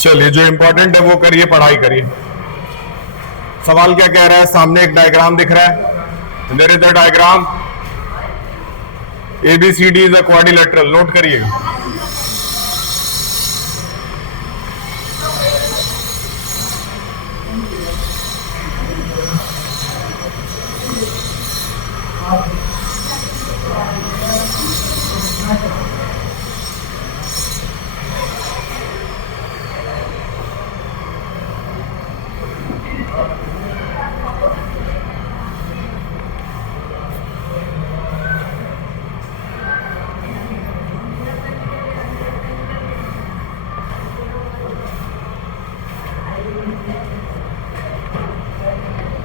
चलिए, जो इंपॉर्टेंट है वो करिए, पढ़ाई करिए। सवाल क्या कह रहा है? सामने एक डायग्राम दिख रहा है। There is a diagram ABCD is a quadrilateral. Note करिएगा।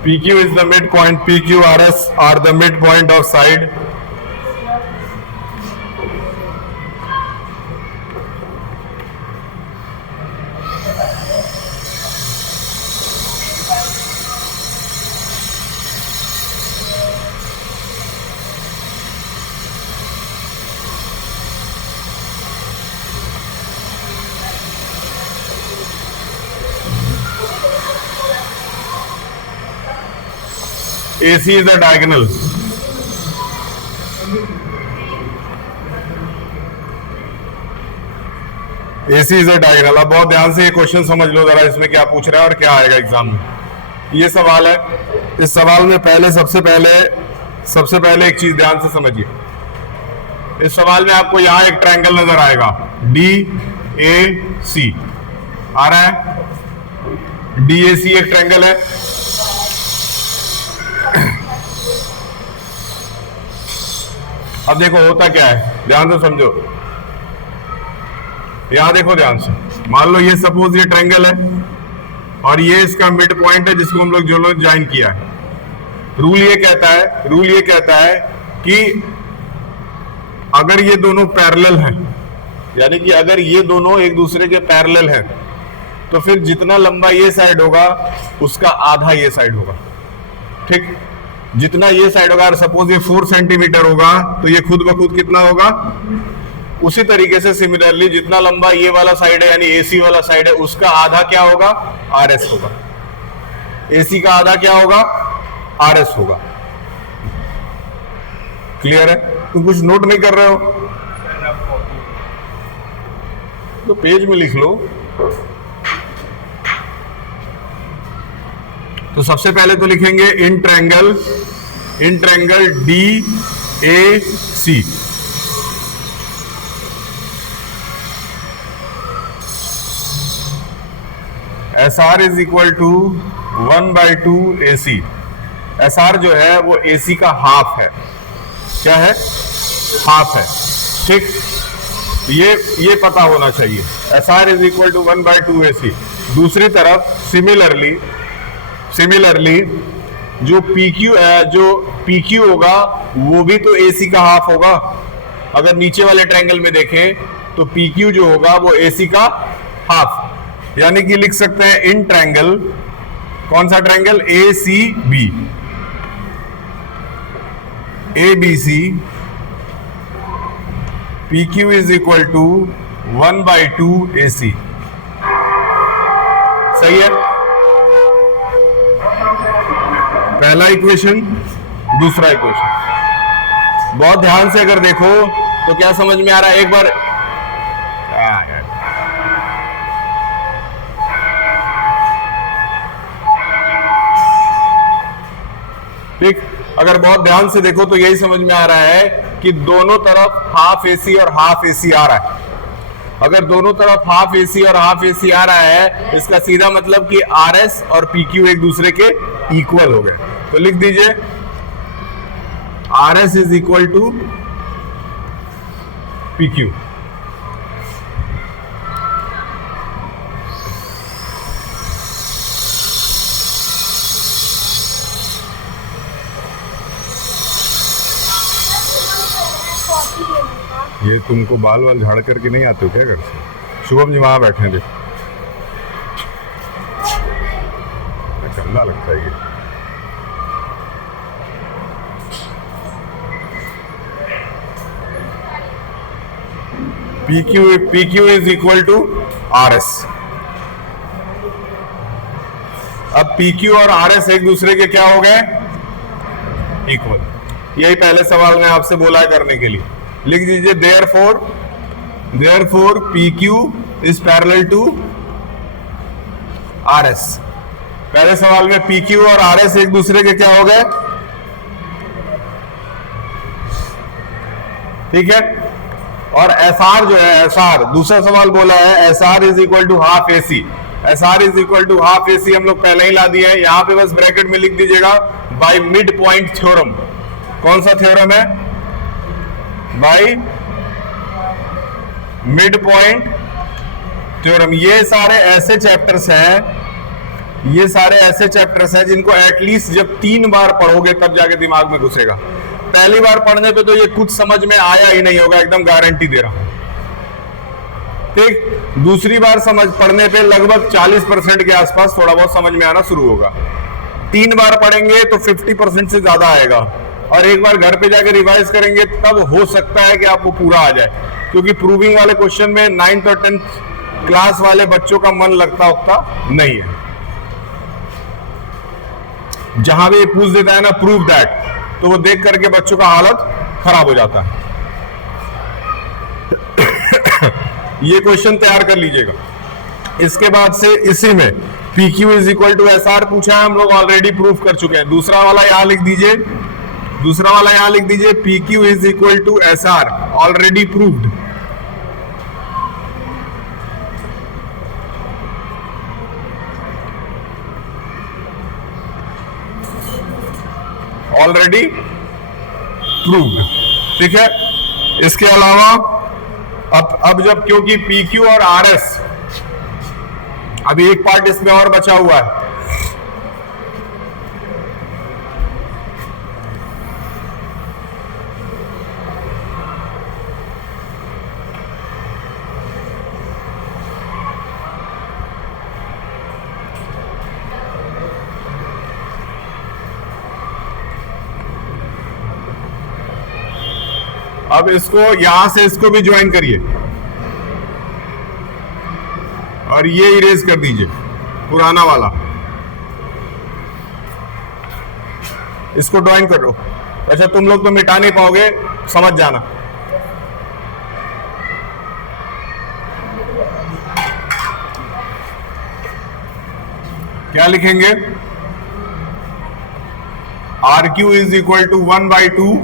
PQ is the midpoint. PQRS are the midpoint of side. AC is a diagonal. AC is a diagonal. अब बहुत ध्यान से ये क्वेश्चन समझ लो जरा, इसमें क्या पूछ रहा है और क्या आएगा एग्जाम में। ये सवाल है। इस सवाल में सबसे पहले एक चीज ध्यान से समझिए। इस सवाल में आपको यहां एक ट्रायंगल नजर आएगा, DAC आ रहा है। DAC एक ट्रायंगल है। अब देखो होता क्या है, ध्यान से समझो। यहां देखो ध्यान से। मान लो ये सपोज ये ट्रायंगल है और ये इसका मिड पॉइंट है जिसको हम लोग जो लोग ज्वाइन किया है। रूल ये कहता है कि अगर ये दोनों पैरेलल हैं, यानी कि अगर ये दोनों एक दूसरे के पैरेलल हैं, तो फिर जितना लंबा ये साइड होगा उसका आधा ये साइड होगा। ठीक, जितना ये साइड होगा, सपोज ये 4 सेंटीमीटर होगा तो ये खुद ब खुद कितना होगा। उसी तरीके से सिमिलरली जितना लंबा ये वाला साइड है यानी AC वाला साइड है, उसका आधा क्या होगा, RS होगा। AC का आधा क्या होगा, RS होगा। क्लियर है? तुम कुछ नोट नहीं कर रहे हो तो पेज में लिख लो। तो सबसे पहले तो लिखेंगे in triangle DAC। SR is equal to 1/2 AC। SR जो है वो AC का हाफ है। क्या है? हाफ है। ठीक, ये पता होना चाहिए। SR is equal to 1/2 AC। दूसरी तरफ सिमिलरली जो PQ होगा वो भी तो AC का हाफ होगा। अगर नीचे वाले ट्रायंगल में देखें तो PQ जो होगा वो AC का हाफ, यानी कि लिख सकते हैं इन ट्रायंगल, कौन सा triangle, ACB, ABC, PQ is equal to 1/2 AC। सही है? पहला इक्वेशन। दूसरा इक्वेशन बहुत ध्यान से अगर देखो तो क्या समझ में आ रहा है, एक बार ठीक, अगर बहुत ध्यान से देखो तो यही समझ में आ रहा है कि दोनों तरफ हाफ AC और हाफ AC आ रहा है। अगर दोनों तरफ हाफ AC और हाफ AC आ रहा है, इसका सीधा मतलब कि RS और PQ एक दूसरे के इक्वल हो गए। तो लिख दीजिए RS is equal to PQ। ये तुमको बाल वाल झाड़ करके नहीं आते हो क्या घर से? शुभम जी वहां बैठे थे, गंदा लगता है ये। PQ is equal to RS। अब पी क्यू और आर एस एक दूसरे के क्या हो गए, इक्वल। यही पहले सवाल में आपसे बोला है करने के लिए। लिख दीजिए therefore P Q is parallel to R S. पहले सवाल में पी क्यू और आर एस एक दूसरे के क्या हो गए, ठीक है। और एस आर जो है, एस आर दूसरा सवाल बोला है S R is equal to half A C. S R is equal to half A C हम लोग पहले ही ला दिए हैं। यहां पे बस ब्रैकेट में लिख दीजिएगा बाय मिड पॉइंट थ्योरम। कौन सा थ्योरम है, बाय मिड पॉइंट थ्योरम। ये सारे ऐसे चैप्टर्स हैं जिनको एटलीस्ट जब 3 बार पढ़ोगे तब जाके दिमाग में घुसेगा। पहली बार पढ़ने पे तो ये कुछ समझ में आया ही नहीं होगा, एकदम गारंटी दे रहा हूं, ठीक। दूसरी बार समझ पढ़ने पे लगभग 40% के आसपास थोड़ा बहुत समझ में आना शुरू होगा। 3 बार पढ़ेंगे तो 50% से ज्यादा आएगा, और एक बार घर पे जाके रिवाइज करेंगे तब हो सकता है कि आपको पूरा आ जाए, क्योंकि प्रूविंग वाले क्वेश्चन में 9th और 10th क्लास वाले बच्चों का मन लगता नहीं है। जहां भी पूछ देता है ना प्रूव दैट, तो वो देख करके बच्चों का हालत खराब हो जाता है। ये क्वेश्चन तैयार कर लीजिएगा। इसके बाद से इसी में P Q is equal to S R पूछा है, हम लोग ऑलरेडी प्रूफ कर चुके हैं। दूसरा वाला यहां लिख दीजिए P Q is equal to S R, already proved. Already proved, ठीक है। इसके अलावा अब जब, क्योंकि पी क्यू और आर एस, अभी एक पार्ट इसमें और बचा हुआ है। अब इसको यहां से इसको भी ज्वाइन करिए और ये इरेज कर दीजिए पुराना वाला, इसको ज्वाइन कर लो। अच्छा, तुम लोग तो मिटा नहीं पाओगे, समझ जाना। क्या लिखेंगे, R Q is equal to 1/2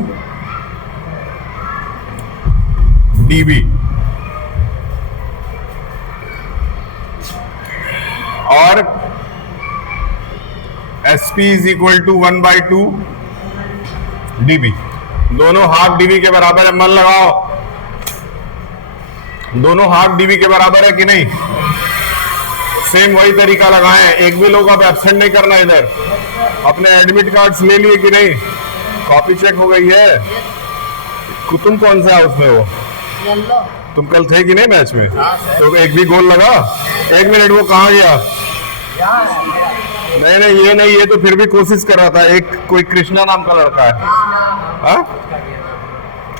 dB और SP is equal to 1/2 dB। दोनों हाफ dB के बराबर है, मन लगाओ, दोनों हाफ dB के बराबर है कि नहीं। सेम वही तरीका लगाएं, एक भी लोग अब एब्सेंट नहीं करना। इधर अपने एडमिट कार्ड्स ले लिए कि नहीं, कॉपी चेक हो गई है। तुम कौन सा हाउस में हो, तुम कल थे कि नहीं मैच में, तो एक भी गोल लगा। 1 मिनट, वो कहाँ गया, नहीं ये नहीं, ये तो फिर भी कोशिश कर रहा था। एक कोई कृष्णा नाम का लड़का है, हाँ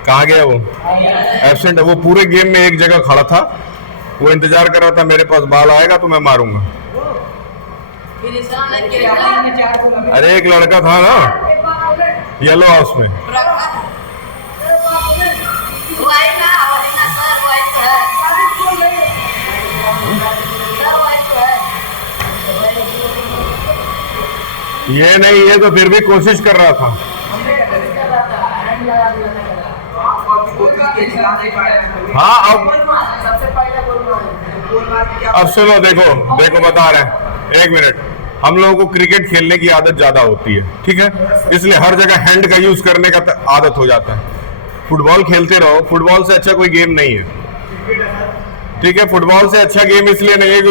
कहाँ गया वो, एब्सेंट है। वो पूरे गेम में एक जगह खड़ा था, वो इंतजार कर रहा था मेरे पास बॉल आएगा तो मैं मारूंगा। अरे एक लड़का था ना येलो हाउस में, ये नहीं, ये तो फिर भी कोशिश कर रहा था। हाँ अब सुनो, देखो बता रहे हैं, 1 मिनट। हम लोगों को क्रिकेट खेलने की आदत ज्यादा होती है, ठीक है, इसलिए हर जगह हैंड का यूज करने का आदत हो जाता है। फुटबॉल खेलते रहो, फुटबॉल से अच्छा कोई गेम नहीं है, ठीक है। फुटबॉल से अच्छा गेम इसलिए नहीं है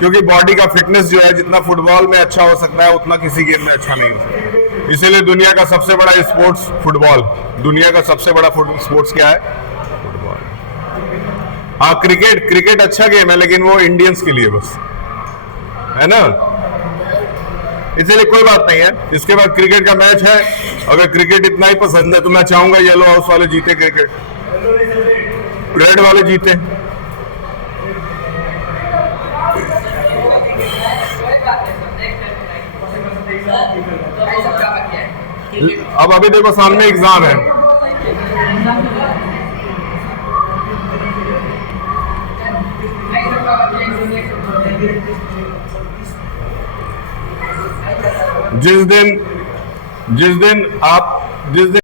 क्योंकि बॉडी का फिटनेस जो है, जितना फुटबॉल में अच्छा हो सकता है उतना किसी गेम में अच्छा नहीं हो सकता। इसीलिए दुनिया का सबसे बड़ा स्पोर्ट्स फुटबॉल, दुनिया का सबसे बड़ा स्पोर्ट्स क्या है, फुटबॉल। हाँ क्रिकेट अच्छा गेम है, लेकिन वो इंडियंस के लिए बस है ना, इसलिए कोई बात नहीं है। इसके बाद क्रिकेट का मैच है, अगर क्रिकेट इतना ही पसंद है तो मैं चाहूंगा येलो हाउस वाले जीते क्रिकेट, रेड वाले जीते। अब अभी देखो सामने एग्जाम है, जिस दिन